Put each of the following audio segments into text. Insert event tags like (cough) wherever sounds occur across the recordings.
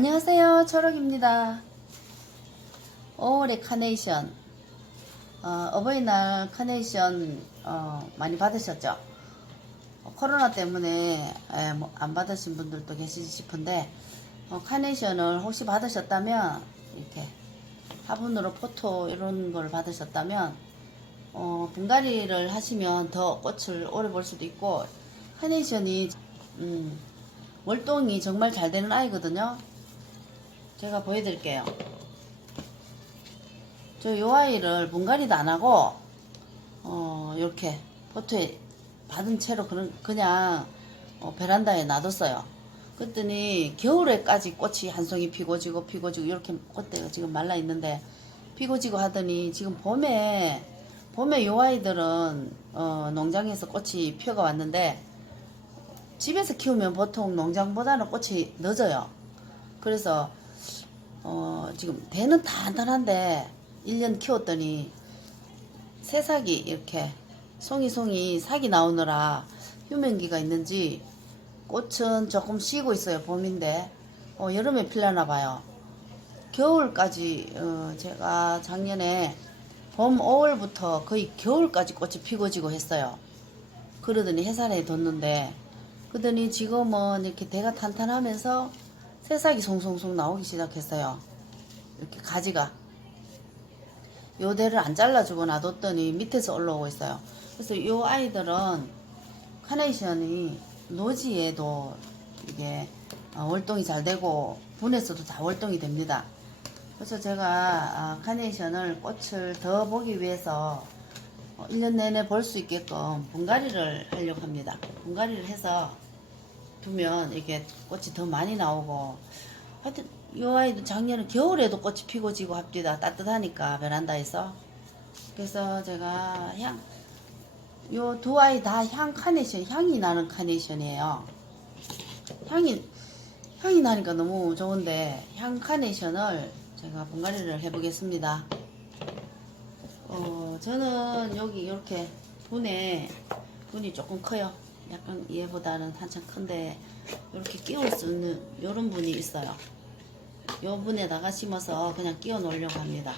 안녕하세요. 초록입니다. 올해 카네이션. 어, 버이날 카네이션 어, 많이 받으셨죠? 어, 코로나 때문에 에, 뭐 안 받으신 분들도 계시지 싶은데 어, 카네이션을 혹시 받으셨다면 이렇게 화분으로 포토 이런 걸 받으셨다면 어, 분갈이를 하시면 더 꽃을 오래 볼 수도 있고 카네이션이 음, 월동이 정말 잘 되는 아이거든요. 제가 보여드릴게요. 저 요 아이를 분갈이도 안 하고 어 이렇게 포트에 받은 채로 그런 그냥 어, 베란다에 놔뒀어요. 그랬더니 겨울에까지 꽃이 한 송이 피고 지고 피고 지고 이렇게 꽃대가 지금 말라 있는데 피고 지고 하더니 지금 봄에 봄에 요 아이들은 어, 농장에서 꽃이 피어가 왔는데 집에서 키우면 보통 농장보다는 꽃이 늦어요. 그래서 어, 지금 대는 단단한데 1년 키웠더니 새싹이 이렇게 송이송이 삭이 나오느라 휴면기가 있는지 꽃은 조금 쉬고 있어요. 봄인데 어, 여름에 필려나 봐요. 겨울까지 어, 제가 작년에 봄 5월부터 거의 겨울까지 꽃이 피고 지고 했어요. 그러더니 해산에 뒀는데 그러더니 지금은 이렇게 대가 탄탄하면서 새싹이 송송송 나오기 시작했어요. 이렇게 가지가 요 대를 안 잘라주고 놔뒀더니 밑에서 올라오고 있어요. 그래서 요 아이들은 카네이션이 노지에도 이게 어, 월동이 잘 되고 분에서도 다 월동이 됩니다. 그래서 제가 아, 카네이션을 꽃을 더 보기 위해서 어, 1년 내내 볼 수 있게끔 분갈이를 하려고 합니다. 분갈이를 해서 두면 이게 꽃이 더 많이 나오고 하여튼 이 아이도 작년에 겨울에도 꽃이 피고 지고 합니다. 따뜻하니까 베란다에서 그래서 제가 향 요 두 아이 다 향 카네이션 향이 나는 카네이션이에요. 향이 향이 나니까 너무 좋은데 향 카네이션을 제가 분갈이를 해보겠습니다. 어 저는 여기 이렇게 분에 분이 조금 커요. 약간 얘보다는 한참 큰데 이렇게 끼울 수 있는 이런 분이 있어요. 요 분에다가 심어서 그냥 끼워 놓으려고 합니다.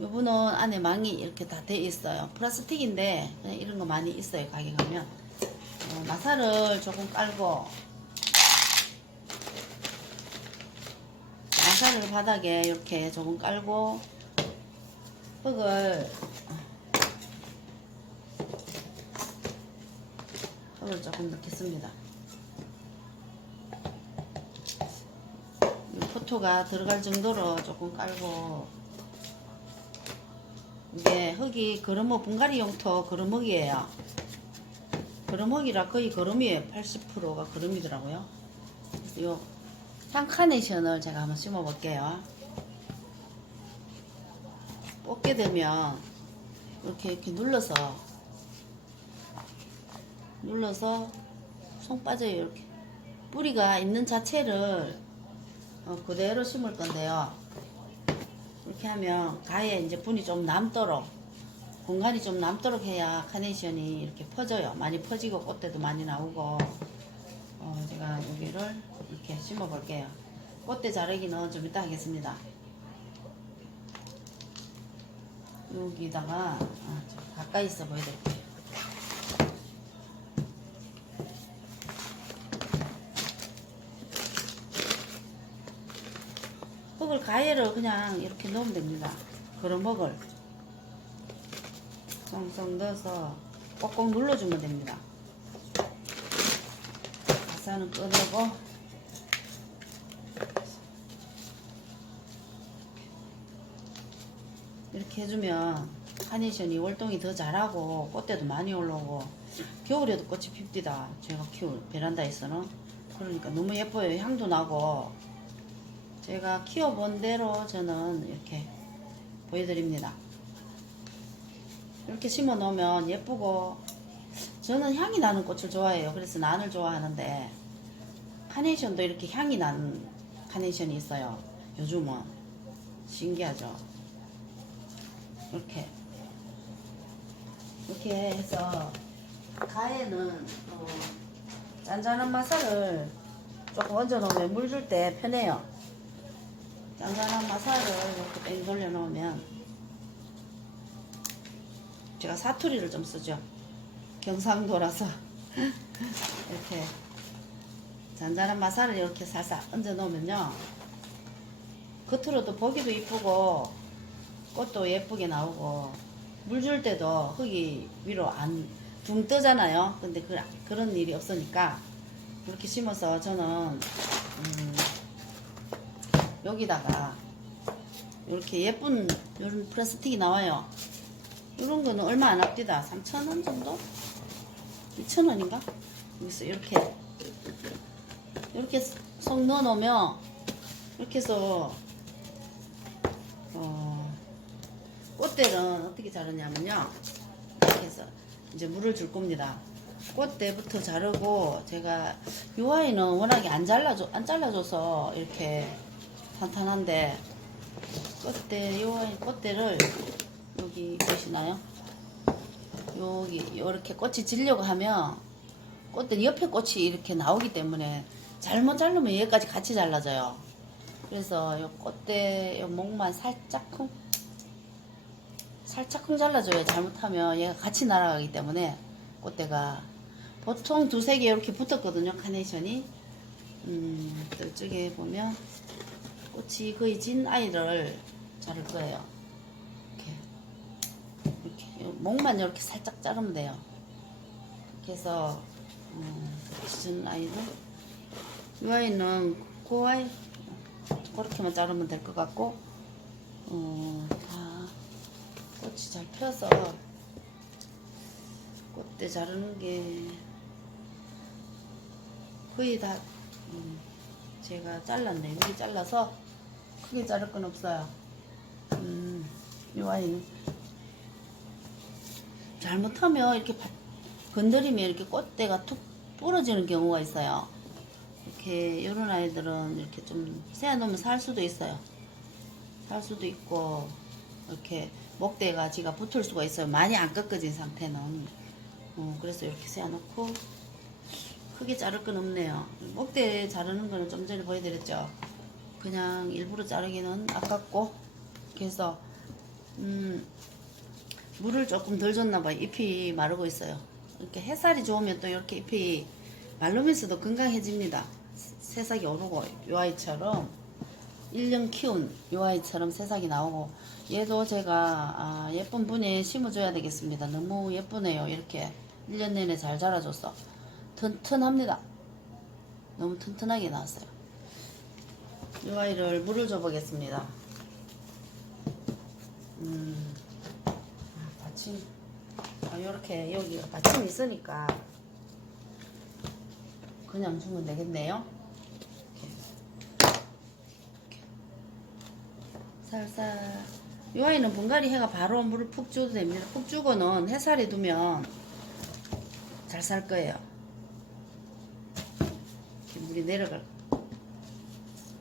요 분은 안에 망이 이렇게 다 돼 있어요. 플라스틱인데 그냥 이런 거 많이 있어요. 가게 가면 어, 마사를 조금 깔고 마사를 바닥에 이렇게 조금 깔고 흙을 흙을 조금 넣겠습니다. 이 포토가 들어갈 정도로 조금 깔고 이게 흙이 거름목 분갈이 용토 거름목이에요. 거름목이라 거의 거름이에요. 80%가 거름이더라고요. 요 향카네이션을 제가 한번 심어 볼게요. 뽑게 되면 이렇게 이렇게 눌러서 눌러서 손 빠져요 이렇게. 뿌리가 있는 자체를 어, 그대로 심을 건데요. 이렇게 하면 가에 이제 분이 좀 남도록 공간이 좀 남도록 해야 카네이션이 이렇게 퍼져요. 많이 퍼지고 꽃대도 많이 나오고. 어, 제가 여기를 이렇게 심어 볼게요. 꽃대 자르기는 좀 이따 하겠습니다. 여기다가 아, 좀 가까이 있어 보여드릴게요 가해를 그냥 이렇게 넣으면 됩니다. 그런 먹을 쏙쏙 넣어서 꼭꼭 눌러주면 됩니다. 가사는 꺼내고 이렇게 해주면 카네이션이 월동이 더 잘하고 꽃대도 많이 올라오고 겨울에도 꽃이 핍디다. 제가 키울 베란다에서는 그러니까 너무 예뻐요. 향도 나고 제가 키워본 대로 저는 이렇게 보여드립니다. 이렇게 심어 놓으면 예쁘고 저는 향이 나는 꽃을 좋아해요. 그래서 난을 좋아하는데 카네이션도 이렇게 향이 나는 카네이션이 있어요. 요즘은 신기하죠. 이렇게 이렇게 해서 가에는 어, 짠짠한 마사를 조금 얹어 놓으면 물 줄 때 편해요. 잔잔한 마사를 이렇게 뺑 돌려 놓으면 제가 사투리를 좀 쓰죠. 경상도라서 (laughs) 이렇게 잔잔한 마사를 이렇게 살살 얹어 놓으면요. 겉으로도 보기도 이쁘고 꽃도 예쁘게 나오고 물 줄 때도 흙이 위로 안붕 뜨잖아요. 근데 그, 그런 일이 없으니까 이렇게 심어서 저는 음, 여기다가 이렇게 예쁜 이런 플라스틱이 나와요. 이런 거는 얼마 안 합디다. 3,000원 정도? 2,000원인가? 여기서 이렇게 이렇게 속 넣어 놓으면 이렇게 해서 어, 꽃대는 어떻게 자르냐면요. 이렇게 해서 이제 물을 줄 겁니다. 꽃대부터 자르고 제가 이 아이는 워낙에 안 잘라줘 안 잘라줘서 이렇게 탄탄한데 꽃대 이 아이 꽃대를 여기 보시나요? 여기 이렇게 꽃이 지려고 하면 꽃대 옆에 꽃이 이렇게 나오기 때문에 잘못 자르면 얘까지 같이 잘라져요. 그래서 요 꽃대 요 목만 살짝 쿵 살짝 쿵 잘라줘요. 잘못하면 얘가 같이 날아가기 때문에 꽃대가 보통 두세 개 이렇게 붙었거든요. 카네이션이. 음, 또 이쪽에 보면 꽃이 거의 진 아이를 자를 거예요. 이렇게. 이렇게. 요 목만 이렇게 살짝 자르면 돼요. 해서, 음, 진 아이를. 이 아이는 그 아이, 그렇게만 자르면 될 것 같고, 어, 다 꽃이 잘 펴서 꽃대 자르는 게 거의 다 음, 제가 잘랐네. 여기 잘라서 크게 자를 건 없어요. 음, 이 아이는 잘못하면 이렇게 바- 건드리면 이렇게 꽃대가 툭 부러지는 경우가 있어요. 이렇게 이런 아이들은 이렇게 좀 세워놓으면 살 수도 있어요. 살 수도 있고 이렇게 목대가 지가 붙을 수가 있어요. 많이 안 꺾어진 상태는. 어, 그래서 이렇게 세워놓고 크게 자를 건 없네요. 목대 자르는 거는 좀 전에 보여드렸죠. 그냥 일부러 자르기는 아깝고 그래서 음, 물을 조금 덜 줬나 봐요. 잎이 마르고 있어요. 이렇게 햇살이 좋으면 또 이렇게 잎이 마르면서도 건강해집니다. 새싹이 오르고 요 아이처럼 1년 키운 요 아이처럼 새싹이 나오고 얘도 제가 아, 예쁜 분에 심어줘야 되겠습니다. 너무 예쁘네요. 이렇게 1년 내내 잘 자라줬어. 튼튼합니다. 너무 튼튼하게 나왔어요. 요 아이를 물을 줘보겠습니다. 음, 아, 받침, 아, 요렇게 여기 받침이 있으니까 그냥 주면 되겠네요. 살살. 이 아이는 분갈이 해가 바로 물을 푹 줘도 됩니다. 푹 주고는 해살에 두면 잘 살 거예요. 이렇게 물이 내려갈.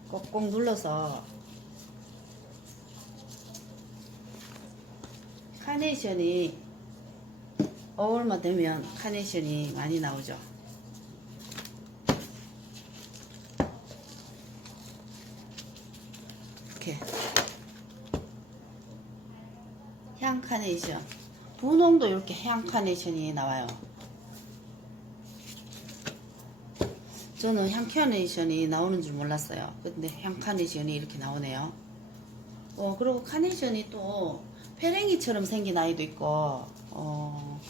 꼭꼭 눌러서. 카네이션이 5월만 되면 카네이션이 많이 나오죠. 이렇게. 향 카네이션. 분홍도 이렇게 향 카네이션이 나와요 저는 향 카네이션이 나오는 줄 몰랐어요. 근데 향 카네이션이 이렇게 나오네요. 어 그리고 카네이션이 또 페랭이처럼 생긴 아이도 있고 어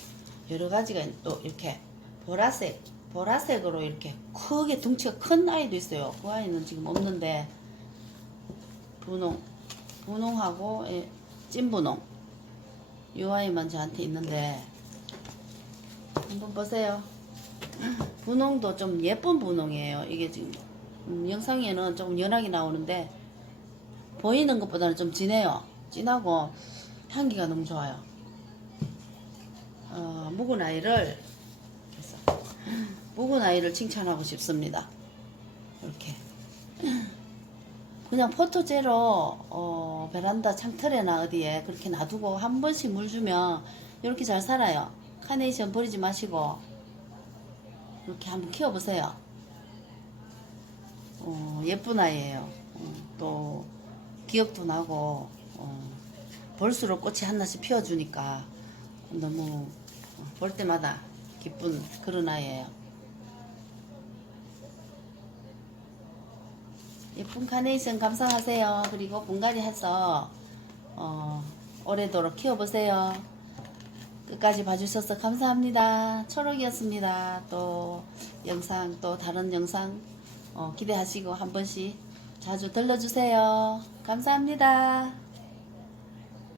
여러 가지가 또 이렇게 보라색 보라색으로 이렇게 크게 덩치가 큰 아이도 있어요. 그 아이는 지금 없는데 분홍 분홍하고 예, 찐분홍. 이 아이만 저한테 있는데 한번 보세요 분홍도 좀 예쁜 분홍이에요. 이게 지금 음, 영상에는 조금 연하게 나오는데 보이는 것보다는 좀 진해요. 진하고 향기가 너무 좋아요. 어, 묵은 아이를 묵은 아이를 칭찬하고 싶습니다. 이렇게. 그냥 포토제로 어, 베란다 창틀에나 어디에 그렇게 놔두고 한 번씩 물 주면 이렇게 잘 살아요. 카네이션 버리지 마시고 이렇게 한번 키워보세요. 어, 예쁜 아이예요. 어, 또 기억도 나고 어, 볼수록 꽃이 하나씩 피워주니까 너무 어, 볼 때마다 기쁜 그런 아이예요. 예쁜 카네이션 감상하세요. 그리고 분갈이 해서 어, 오래도록 키워보세요. 끝까지 봐주셔서 감사합니다. 초록이었습니다. 또 영상 또 다른 영상 어, 기대하시고 한 번씩 자주 들러주세요. 감사합니다.